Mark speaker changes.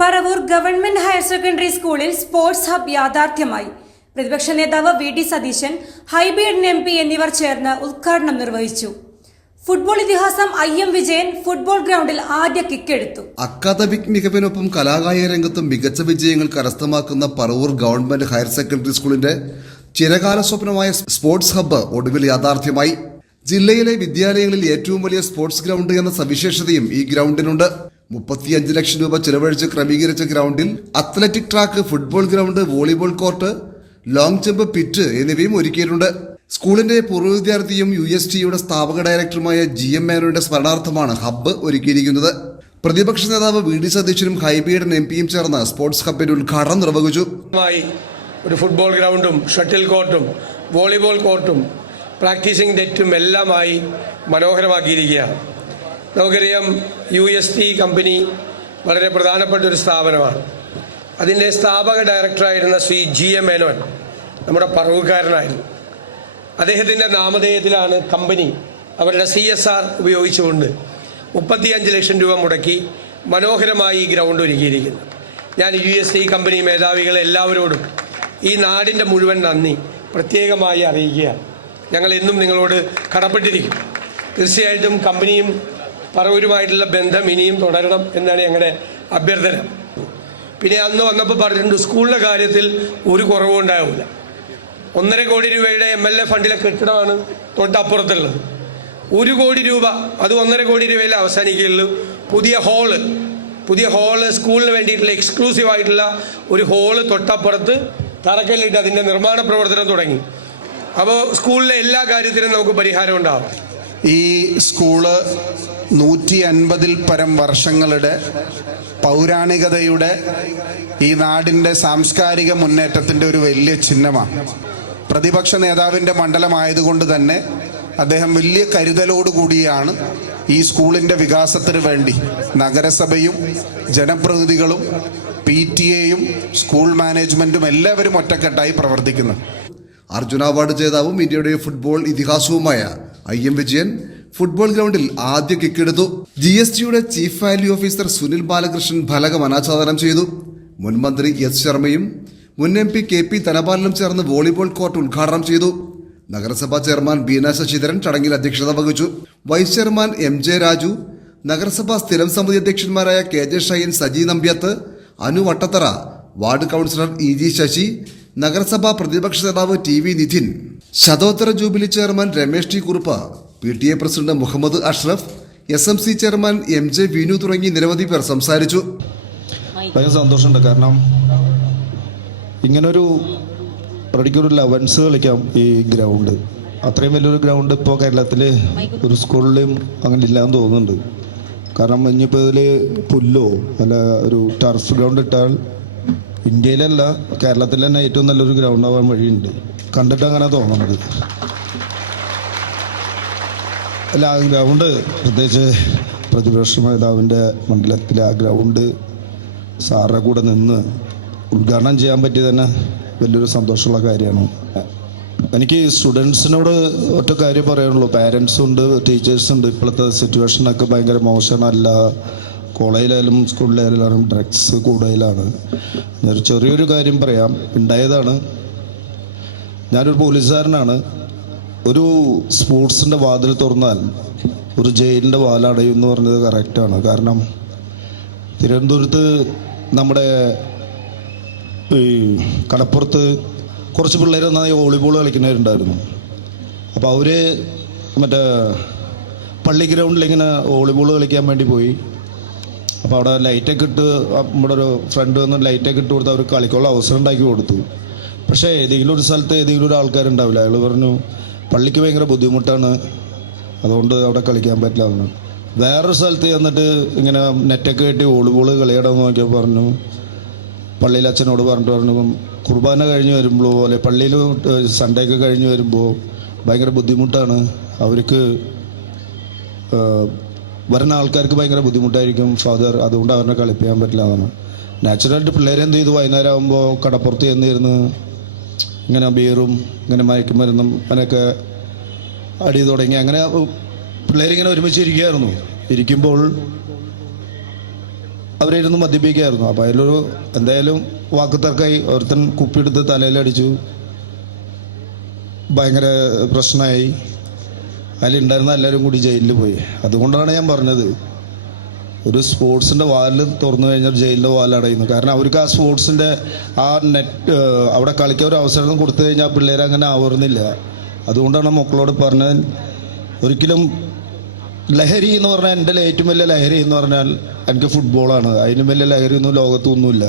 Speaker 1: Paravur government higher secondary സ്കൂളിൽ sports hub യാഥാർത്ഥ്യമായി. പ്രതിപക്ഷ നേതാവ് V D Satheesan Hibi Eden M P എന്നിവർ ചേർന്ന് ഉദ്ഘാടനം നിർവഹിച്ചു. ഫുട്ബോൾ ഇതിഹാസം ഐ എം വിജയൻ ഫുട്ബോൾ ഗ്രൗണ്ടിൽ ആദ്യ കിക്കെടുത്തു.
Speaker 2: അക്കാദമിക് മികവിനൊപ്പം കലാകായിക രംഗത്തും മികച്ച വിജയങ്ങൾ കരസ്ഥമാക്കുന്ന പറവൂർ ഗവൺമെന്റ് ഹയർ സെക്കൻഡറി സ്കൂളിന്റെ ചിരകാല സ്വപ്നമായ സ്പോർട്സ് ഹബ്ബ് ഒടുവിൽ യാഥാർത്ഥ്യമായി. ജില്ലയിലെ വിദ്യാലയങ്ങളിൽ ഏറ്റവും വലിയ സ്പോർട്സ് ഗ്രൗണ്ട് എന്ന സവിശേഷതയും ഈ ഗ്രൗണ്ടിനുണ്ട്. മുപ്പത്തിയഞ്ച് ലക്ഷം രൂപ ചെലവഴിച്ച് ക്രമീകരിച്ച ഗ്രൗണ്ടിൽ athletic track football ground volleyball court long jump pit എന്നിവയും ഒരുക്കിയിട്ടുണ്ട്. സ്കൂളിന്റെ പൂർവ വിദ്യാർത്ഥിയും യു എസ് ടിയുടെ സ്ഥാപക ഡയറക്ടറുമായ ജി എം മേനോയുടെ സ്മരണാർത്ഥമാണ് ഹബ്ബ് ഒരുക്കിയിരിക്കുന്നത്. പ്രതിപക്ഷ നേതാവ് വി ഡി സതീശനും ഹൈബിയുടെ എം പിയും ചേർന്ന് സ്പോർട്സ് ഹബിന്റെ ഉദ്ഘാടനം നിർവഹിച്ചു.
Speaker 3: ഒരു ഫുട്ബോൾ ഗ്രൗണ്ടും ഷട്ടിൽ കോർട്ടും വോളിബോൾ കോർട്ടും പ്രാക്ടീസിംഗ് നെറ്റും എല്ലാമായി മനോഹരമാക്കിയിരിക്കുകയാണ്. നമുക്കറിയാം യു എസ് ടി കമ്പനി വളരെ പ്രധാനപ്പെട്ട ഒരു സ്ഥാപനമാണ്. അതിന്റെ സ്ഥാപക ഡയറക്ടറായിരുന്ന ശ്രീ ജി എം മേനോൻ നമ്മുടെ പറവുകാരനായിരുന്നു അദ്ദേഹത്തിന്റെ നാമധേയത്തിലാണ് കമ്പനി അവരുടെ സി എസ് ആർ ഉപയോഗിച്ചുകൊണ്ട് മുപ്പത്തിയഞ്ച് ലക്ഷം രൂപ മുടക്കി മനോഹരമായി ഈ ഗ്രൗണ്ട് ഒരുക്കിയിരിക്കുന്നു. ഞാൻ യു എസ് ടി കമ്പനി മേധാവികളെ എല്ലാവരോടും ഈ നാടിന്റെ മുഴുവൻ നന്ദി പ്രത്യേകമായി അറിയിക്കുക ഞങ്ങൾ എന്നും നിങ്ങളോട് കടപ്പെട്ടിരിക്കും തീർച്ചയായിട്ടും കമ്പനിയും പറവൂരുമായിട്ടുള്ള ബന്ധം ഇനിയും തുടരണം എന്നാണ് ഞങ്ങളുടെ അഭ്യർത്ഥന. പിന്നെ അന്ന് വന്നപ്പോൾ പറഞ്ഞിട്ടുണ്ട് സ്കൂളിന്റെ കാര്യത്തിൽ ഒരു കുറവും ഉണ്ടാവില്ല ഒന്നര കോടി രൂപയുടെ എം എൽ എ ഫണ്ടിലെ കെട്ടിടമാണ് തൊട്ടപ്പുറത്തുള്ളത്. ഒരു കോടി രൂപ അത് ഒന്നര കോടി രൂപയിൽ അവസാനിക്കുകയുള്ളൂ. പുതിയ ഹാൾ പുതിയ ഹാൾ സ്കൂളിന് വേണ്ടിയിട്ടുള്ള എക്സ്ക്ലൂസീവ് ആയിട്ടുള്ള ഒരു ഹാൾ തൊട്ടപ്പുറത്ത് തറക്കല്ലിട്ട് അതിന്റെ നിർമ്മാണ പ്രവർത്തനം തുടങ്ങി. അപ്പോൾ സ്കൂളിലെ എല്ലാ കാര്യത്തിനും നമുക്ക് പരിഹാരം ഉണ്ടാവും.
Speaker 4: ഈ സ്കൂൾ നൂറ്റി അൻപതിൽ പരം വർഷങ്ങളുടെ പൗരാണികതയുടെ ഈ നാടിന്റെ സാംസ്കാരിക മുന്നേറ്റത്തിന്റെ ഒരു വലിയ ചിഹ്നമാണ്. പ്രതിപക്ഷ നേതാവിന്റെ മണ്ഡലമായതുകൊണ്ട് തന്നെ അദ്ദേഹം വലിയ കരുതലോടുകൂടിയാണ് ഈ സ്കൂളിന്റെ വികാസത്തിന് വേണ്ടി നഗരസഭയും ജനപ്രതിനിധികളും പി ടി എയും സ്കൂൾ മാനേജ്മെന്റും എല്ലാവരും ഒറ്റക്കെട്ടായി പ്രവർത്തിക്കുന്നത്.
Speaker 2: അർജുന അവാർഡ് ജേതാവും ഇന്ത്യയുടെ ഫുട്ബോൾ ഇതിഹാസവുമായ ഐ എം വിജയൻ ഫുട്ബോൾ ഗ്രൗണ്ടിൽ ആദ്യ കിക്കെടുത്തു ജി എസ് ടിയുടെ chief value officer Sunil Balakrishnan ഫലകം അനാച്ഛാദനം ചെയ്തു. മുൻമന്ത്രി എസ് ശർമ്മയും മുൻ എം പി കെ പി ധനപാലനും ചേർന്ന് വോളിബോൾ കോർട്ട് ഉദ്ഘാടനം ചെയ്തു. നഗരസഭാ ചെയർമാൻ ബീന ശശിധരൻ ചടങ്ങിൽ അധ്യക്ഷത വഹിച്ചു. Vice chairman M J Raju നഗരസഭാ സ്ഥിരം സമിതി അധ്യക്ഷന്മാരായ K J Shine Saji Nambiath Anu Vattathara ward councillor E G Sasi നഗരസഭാ പ്രതിപക്ഷ നേതാവ് T V Nidhin ശതോത്തര jubilee chairman Ramesh T Kurup P T A president Muhammad Ashraf S M C chairman M J Vinu തുടങ്ങി നിരവധി പേർ സംസാരിച്ചു.
Speaker 5: ഭയങ്കര സന്തോഷമുണ്ട്. കാരണം ഇങ്ങനൊരു റെഡിക്കൊരു ലെവൻസ് കളിക്കാം ഈ ഗ്രൗണ്ട്. അത്രയും വലിയൊരു ഗ്രൗണ്ട് ഇപ്പോൾ കേരളത്തിൽ ഒരു സ്കൂളിലും അങ്ങനെ ഇല്ലാന്ന് തോന്നുന്നുണ്ട്. കാരണം ഇനിയിപ്പോൾ ഇതിൽ പുല്ലോ അല്ല ഒരു ടർഫ് ഗ്രൗണ്ട് ഇട്ടാൽ ഇന്ത്യയിലല്ല കേരളത്തിൽ തന്നെ ഏറ്റവും നല്ലൊരു ഗ്രൗണ്ട് ആവാൻ വഴിയുണ്ട്. കണ്ടിട്ട് അങ്ങനെ തോന്നുന്നത് അല്ല ഗ്രൗണ്ട്. പ്രത്യേകിച്ച് പ്രതിപക്ഷ നേതാവിന്റെ മണ്ഡലത്തിലെ ആ ഗ്രൗണ്ട് സാറിന്റെ കൂടെ നിന്ന് ഉദ്ഘാടനം ചെയ്യാൻ പറ്റിയ തന്നെ വലിയൊരു സന്തോഷമുള്ള കാര്യമാണ്. എനിക്ക് സ്റ്റുഡൻസിനോട് ഒറ്റ കാര്യം പറയാനുള്ളൂ. പാരൻസും ഉണ്ട് ടീച്ചേഴ്സ് ഉണ്ട്. ഇപ്പോഴത്തെ സിറ്റുവേഷനൊക്കെ ഭയങ്കര മോശമല്ല. കോളേജിലായാലും സ്കൂളിലായാലും ഡ്രഗ്സ് കൂടുതലാണ്. ഞാനൊരു ചെറിയൊരു കാര്യം പറയാം. ഉണ്ടായതാണ്. ഞാനൊരു പോലീസുകാരനാണ്. ഒരു സ്പോർട്സിന്റെ വാതിൽ തുറന്നാൽ ഒരു ജയിലിന്റെ വാലടയും എന്ന് പറഞ്ഞത് കറക്റ്റാണ് കാരണം തിരുവനന്തപുരത്ത് നമ്മുടെ ഈ കടപ്പുറത്ത് കുറച്ച് പിള്ളേർ നന്നായി വോളിബോൾ കളിക്കുന്നവരുണ്ടായിരുന്നു. അപ്പോൾ അവർ മറ്റേ പള്ളി ഗ്രൗണ്ടിൽ ഇങ്ങനെ വോളിബോൾ കളിക്കാൻ വേണ്ടി പോയി. അപ്പോൾ അവിടെ ലൈറ്റൊക്കെ ഇട്ട് നമ്മുടെ ഒരു ഫ്രണ്ട് വന്ന് ലൈറ്റൊക്കെ ഇട്ട് കൊടുത്ത് അവർക്ക് കളിക്കാനുള്ള അവസരം ഉണ്ടാക്കി കൊടുത്തു. പക്ഷേ ഏതെങ്കിലും ഒരു സ്ഥലത്ത് ഏതെങ്കിലും ഒരു ആൾക്കാരുണ്ടാവില്ല. അയാൾ പറഞ്ഞു പള്ളിക്ക് ഭയങ്കര ബുദ്ധിമുട്ടാണ്. അതുകൊണ്ട് അവിടെ കളിക്കാൻ പറ്റില്ല എന്ന് വേറൊരു സ്ഥലത്ത് ചെന്നിട്ട് ഇങ്ങനെ നെറ്റൊക്കെ കെട്ടി വോളിബോൾ കളിയിടാൻ നോക്കിയപ്പോൾ പറഞ്ഞു. പള്ളിയിൽ അച്ഛനോട് പറഞ്ഞിട്ട് പറഞ്ഞു കുർബാന കഴിഞ്ഞ് വരുമ്പോൾ അല്ലെ പള്ളിയിൽ സൺഡേ ഒക്കെ കഴിഞ്ഞ് വരുമ്പോൾ ഭയങ്കര ബുദ്ധിമുട്ടാണ്. അവർക്ക് വരുന്ന ആൾക്കാർക്ക് ഭയങ്കര ബുദ്ധിമുട്ടായിരിക്കും ഫാദർ. അതുകൊണ്ട് അവരെ കളിപ്പിക്കാൻ പറ്റില്ല എന്നാണ് നാച്ചുറലായിട്ട് പിള്ളേരെന്ത് ചെയ്തു? വൈകുന്നേരം ആകുമ്പോൾ കടപ്പുറത്ത് ചെന്നിരുന്ന് ഇങ്ങനെ ബീറും ഇങ്ങനെ മയക്കുമരുന്നും അങ്ങനെയൊക്കെ അടി തുടങ്ങി. അങ്ങനെ പിള്ളേരിങ്ങനെ ഒരുമിച്ച് ഇരിക്കുകയായിരുന്നു ഇരിക്കുമ്പോൾ അവരിരുന്ന് മദ്യപിക്കുകയായിരുന്നു. അപ്പോൾ അതിലൊരു എന്തായാലും വാക്കുത്തർക്കായി ഒരുത്തൻ കുപ്പിയെടുത്ത് തലയിലടിച്ചു. ഭയങ്കര പ്രശ്നമായി. അതിലുണ്ടായിരുന്ന എല്ലാവരും കൂടി ജയിലിൽ പോയി. അതുകൊണ്ടാണ് ഞാൻ പറഞ്ഞത്. ഒരു സ്പോർട്സിന്റെ വാൽ തുറന്നു കഴിഞ്ഞാൽ ജയിലിന്റെ വാൽ അടയുന്നു. കാരണം അവർക്ക് ആ സ്പോർട്സിന്റെ ആ നെറ്റ് അവിടെ കളിക്കാൻ ഒരു അവസരം കൊടുത്തു കഴിഞ്ഞാൽ പിള്ളേർ അങ്ങനെ ആവുന്നില്ല അതുകൊണ്ടാണ് മക്കളോട് പറഞ്ഞത് ഒരിക്കലും ലഹരി എന്ന് പറഞ്ഞാൽ എന്റെ ഏറ്റവും വലിയ ലഹരി എന്ന് പറഞ്ഞാൽ എനിക്ക് ഫുട്ബോളാണ് അതിനും വലിയ ലഹരി ഒന്നും ലോകത്തൊന്നുമില്ല